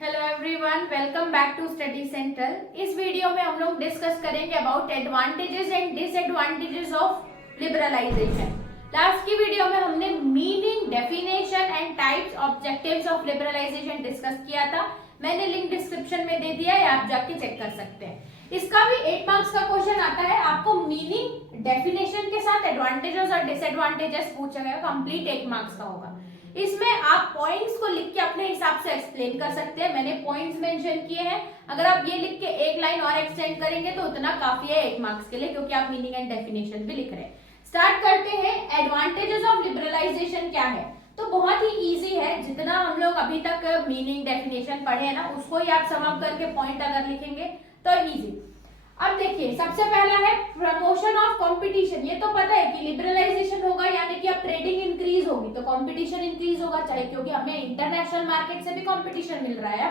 Hello everyone, welcome back to study central. इस video में हम लोग डिस्कस करेंगे about advantages and disadvantages of liberalisation. Last की वीडियो में हमने meaning, definition and types, objectives of liberalisation discuss किया था। मैंने लिंक डिस्क्रिप्शन में दे दिया है, आप जाके चेक कर सकते हैं। इसका भी 8 मार्क्स का क्वेश्चन आता है। आपको मीनिंग, डेफिनेशन के साथ एडवांटेजेस और डिसएडवांटेजेस पूछा गया, कंप्लीट 8 मार्क्स का होगा। इसमें आप पॉइंट्स को लिख के अपने हिसाब से एक्सप्लेन कर सकते हैं। मैंने पॉइंट्स मेंशन किए हैं। अगर आप ये लिख के एक लाइन और एक्सटेंड करेंगे तो उतना काफी है 8 मार्क्स के लिए, क्योंकि आप मीनिंग एंड डेफिनेशन भी लिख रहे हैं। स्टार्ट करते हैं। एडवांटेजेस ऑफ लिबरलाइजेशन क्या है? तो बहुत ही इजी है। जितना हम लोग अभी तक मीनिंग, डेफिनेशन पढ़े हैं ना, उसको ही आप सम अप करके पॉइंट अगर लिखेंगे तो इजी। अब देखिए, सबसे पहला है प्रमोशन ऑफ कंपटीशन। ये तो पता है कि लिबरलाइजेशन होगा यानी कि अब ट्रेडिंग इंक्रीज होगी तो कंपटीशन इंक्रीज होगा, चाहे क्योंकि हमें इंटरनेशनल मार्केट से भी कंपटीशन मिल रहा है।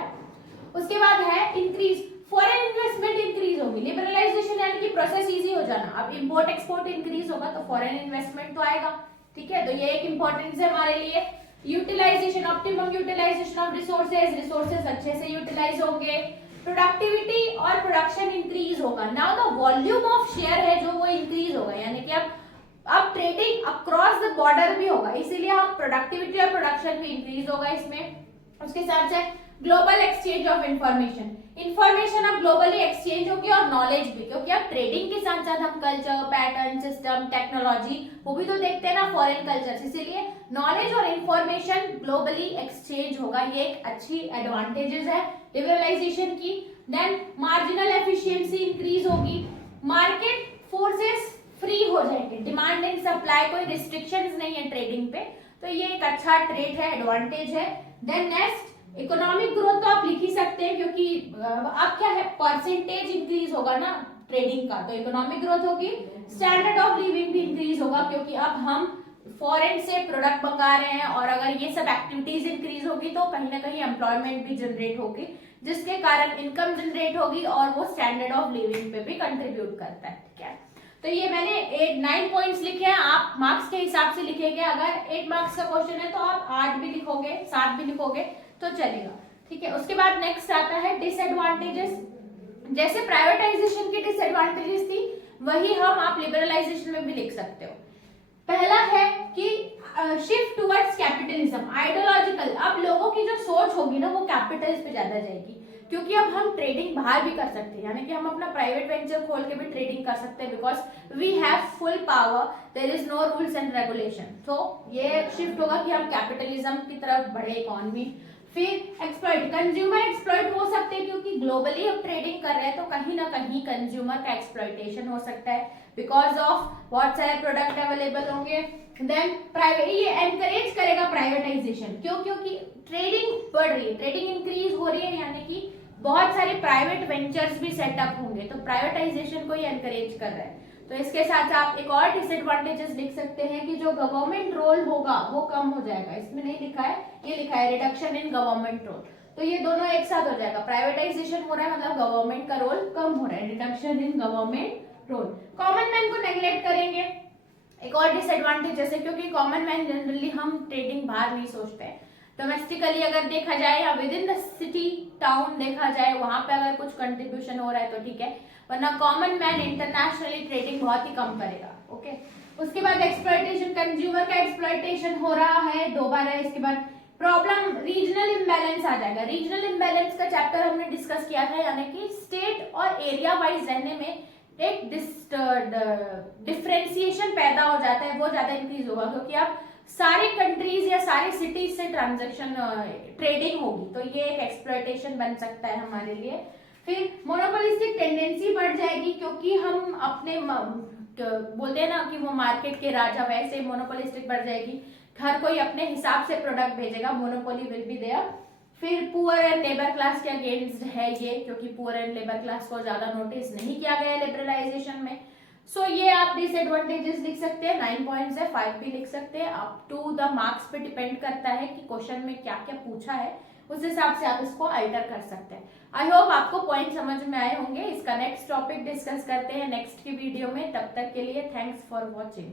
उसके बाद है इंक्रीज फॉरेन इन्वेस्टमेंट, इंक्रीज होगी। लिबरलाइजेशन यानी कि प्रोसेस इजी हो जाना। अब इंपोर्ट एक्सपोर्ट इंक्रीज होगा तो फॉरेन इन्वेस्टमेंट तो आएगा। ठीक है, तो ये एक इंपॉर्टेंस है हमारे लिए। Utilisation, optimum utilisation of resources, resources अच्छे से यूटिलाइज होंगे। प्रोडक्टिविटी और प्रोडक्शन इंक्रीज होगा। Now the volume of share है जो वो इंक्रीज होगा, यानी कि अब ट्रेडिंग अक्रॉस द बॉर्डर भी होगा, इसीलिए हम प्रोडक्टिविटी और प्रोडक्शन भी इंक्रीज होगा इसमें। उसके साथ साथ global exchange of information, information अब ग्लोबली एक्सचेंज होगी और नॉलेज भी, क्योंकि अब ट्रेडिंग के साथ साथ हम कल्चर, पैटर्न, सिस्टम, टेक्नोलॉजी वो भी तो देखते हैं ना, फॉरेन कल्चर, इसीलिए नॉलेज और इंफॉर्मेशन ग्लोबली एक्सचेंज होगा। ये एक अच्छी एडवांटेजेस है लिबरलाइजेशन की। देन मार्जिनल एफिशिएंसी इंक्रीज होगी। मार्केट फोर्सेस फ्री हो जाएंगे, डिमांड एंड सप्लाई, कोई रिस्ट्रिक्शंस नहीं है ट्रेडिंग पे, तो ये एक अच्छा ट्रेड है, एडवांटेज है। देन नेक्स्ट इकोनॉमिक ग्रोथ, तो आप लिख ही सकते हैं क्योंकि अब क्या है, परसेंटेज इंक्रीज होगा ना ट्रेडिंग का, तो इकोनॉमिक ग्रोथ होगी। स्टैंडर्ड ऑफ लिविंग भी इंक्रीज होगा, क्योंकि अब हम फॉरेन से प्रोडक्ट मंगा रहे हैं, और अगर ये सब एक्टिविटीज इंक्रीज होगी तो कहीं ना कहीं एम्प्लॉयमेंट भी जनरेट होगी, जिसके कारण इनकम जनरेट होगी और वो स्टैंडर्ड ऑफ लिविंग पे भी कंट्रीब्यूट करता है। ठीक है, तो ये मैंने 9 पॉइंट्स लिखे हैं। आप मार्क्स के हिसाब से लिखेंगे। अगर 8 मार्क्स का क्वेश्चन है तो आप 8 भी लिखोगे, 7 भी लिखोगे तो चलेगा। ठीक है, उसके बाद नेक्स्ट आता है डिसएडवांटेजेस। जैसे प्राइवेटाइजेशन की डिसएडवांटेजेस थी, वही हम आप लिबरलाइजेशन में भी लिख सकते हो। पहला है कि शिफ्ट टुवर्ड्स कैपिटलिज्म, आइडियोलॉजिकल। अब लोगों की जो सोच होगी ना वो कैपिटल्स पे ज्यादा जाएगी, क्योंकि अब हम ट्रेडिंग बाहर भी कर सकते हैं, यानी कि हम अपना प्राइवेट वेंचर खोल के भी ट्रेडिंग कर सकते हैं, because we have full power, there is no rules and regulation. तो ये शिफ्ट होगा कि हम कैपिटलिज्म की तरफ बढ़े, इकोनॉमी। फिर एक्सप्लॉइट, कंज्यूमर एक्सप्लॉइट हो सकते हैं, क्योंकि ग्लोबली अब ट्रेडिंग कर रहे हैं तो कहीं ना कहीं कंज्यूमर का एक्सप्लॉइटेशन हो सकता है, बिकॉज ऑफ बहुत सारे प्रोडक्ट अवेलेबल होंगे। देन प्राइवेट, ये एनकरेज करेगा प्राइवेटाइजेशन, क्यों? क्योंकि ट्रेडिंग बढ़ रही है, ट्रेडिंग इंक्रीज हो रही है, यानी कि बहुत सारे प्राइवेट वेंचर्स भी सेटअप होंगे, तो प्राइवेटाइजेशन को ही एनकरेज कर रहा है। तो इसके साथ आप एक और डिसएडवांटेजेस लिख सकते हैं कि जो गवर्नमेंट रोल होगा वो कम हो जाएगा। इसमें नहीं लिखा है, ये लिखा है रिडक्शन इन गवर्नमेंट रोल, तो ये दोनों एक साथ हो जाएगा। प्राइवेटाइजेशन हो रहा है मतलब गवर्नमेंट का रोल कम हो रहा है, reduction in government role. Common man को नेग्लेक्ट करेंगे, एक और डिसएडवांटेज है, क्योंकि कॉमन मैन जनरली हम ट्रेडिंग बाहर नहीं सोचते हैं। डोमेस्टिकली अगर देखा जाए या within the city town देखा जाए, वहां पे अगर कुछ कंट्रीब्यूशन हो रहा है तो ठीक है, वरना कॉमन मैन इंटरनेशनली ट्रेडिंग बहुत ही कम करेगा। ओके, उसके बाद एक्सप्लॉइटेशन, कंज्यूमर का एक्सप्लॉइटेशन हो रहा है, 2 बार है। इसके बाद प्रॉब्लम, रीजनल इम्बैलेंस आ जाएगा। रीजनल इम्बैलेंस का चैप्टर हमने डिस्कस किया था, यानी कि स्टेट और एरिया वाइज रहने में एक डिफरेंशिएशन पैदा हो जाता है, वो ज्यादा इंक्रीज होगा, क्योंकि आप सारे कंट्रीज या सारे सिटीज से ट्रांजैक्शन ट्रेडिंग होगी, तो ये एक एक्सप्लॉइटेशन बन सकता है हमारे लिए। फिर मोनोपोलिस्टिक टेंडेंसी बढ़ जाएगी, क्योंकि हम अपने बोलते हैं ना कि वो मार्केट के राजा, वैसे मोनोपोलिस्टिक बढ़ जाएगी, हर कोई अपने हिसाब से प्रोडक्ट भेजेगा, मोनोपोली विल बी देयर। फिर पुअर एंड लेबर क्लास के अगेंस्ट है ये, क्योंकि पुअर एंड लेबर क्लास को ज्यादा नोटिस नहीं किया गया लिबरलाइजेशन में। सो ये आप डिसएडवांटेजेस लिख सकते हैं। 9 पॉइंट्स है, 5 भी लिख सकते हैं, अप टू द मार्क्स पे डिपेंड करता है कि क्वेश्चन में क्या क्या पूछा है, उस हिसाब से आप इसको अल्टर कर सकते हैं। आई होप आपको पॉइंट समझ में आए होंगे। इसका नेक्स्ट टॉपिक डिस्कस करते हैं नेक्स्ट की वीडियो में। तब तक के लिए थैंक्स फॉर वॉचिंग।